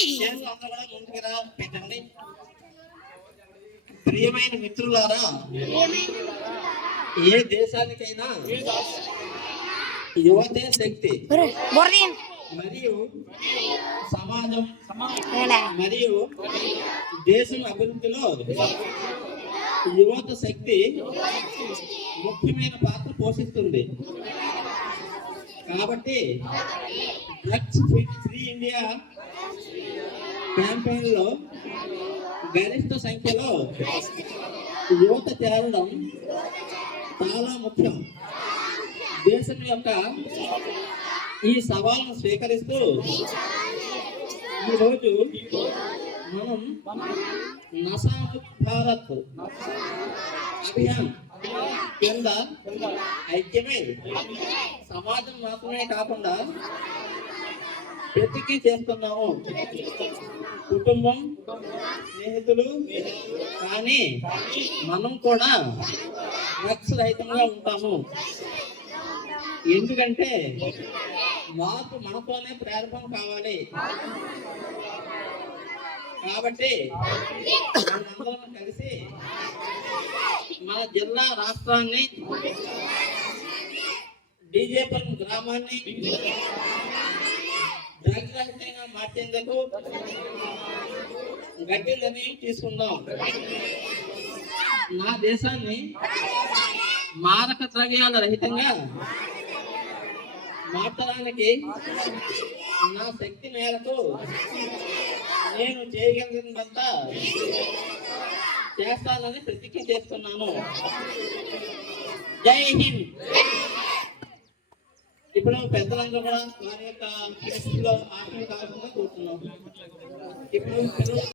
అందరూ కూడా ముందుకు రా పెట్టండి. ప్రియమైన మిత్రులారా, ఏ దేశానికైనా యువతే శక్తి. మరియు సమాజం మరియు దేశం అభివృద్ధిలో యువత శక్తి ముఖ్యమైన పాత్ర పోషిస్తుంది. కాబట్టి డ్రగ్స్ ఫ్రీ ఇండియా క్యాంపెయిన్ లో గరిష్ట సంఖ్యలో యువత చేరడం చాలా ముఖ్యం. దేశం యొక్క ఈ సవాళ్ళను స్వీకరిస్తూ ఈరోజు మనం నశాముక్త భారత్ అభియాన్ కింద ఐక్యమై సమాజం మాత్రమే కాకుండా ప్రతిజ్ఞ చేస్తున్నాము. కుటుంబం, స్నేహితులు కానీ మనం కూడా డ్రగ్స్ రహితంగా ఉంటాము. ఎందుకంటే మార్పు మనతోనే ప్రారంభం కావాలి. కాబట్టి మనందరం కలిసి మన జిల్లా రాష్ట్రాన్ని, డీజేపురం గ్రామాన్ని డ్రగ్ రహితంగా మార్చేందుకు గట్టి నిర్ణయం తీసుకుందాం. నా దేశాన్ని మారక ద్రవ్యాల రహితంగా మార్చడానికి నా శక్తి మేరకు నేను చేయగలిగినంతా చేస్తానని ప్రతిజ్ఞ చేస్తున్నాను. జై హింద్. ఇప్పుడు పెద్దలందరూ కూడా వారి యొక్క ఆశలు కావాల్సిందిగా కోరుతున్నాం. ఇప్పుడు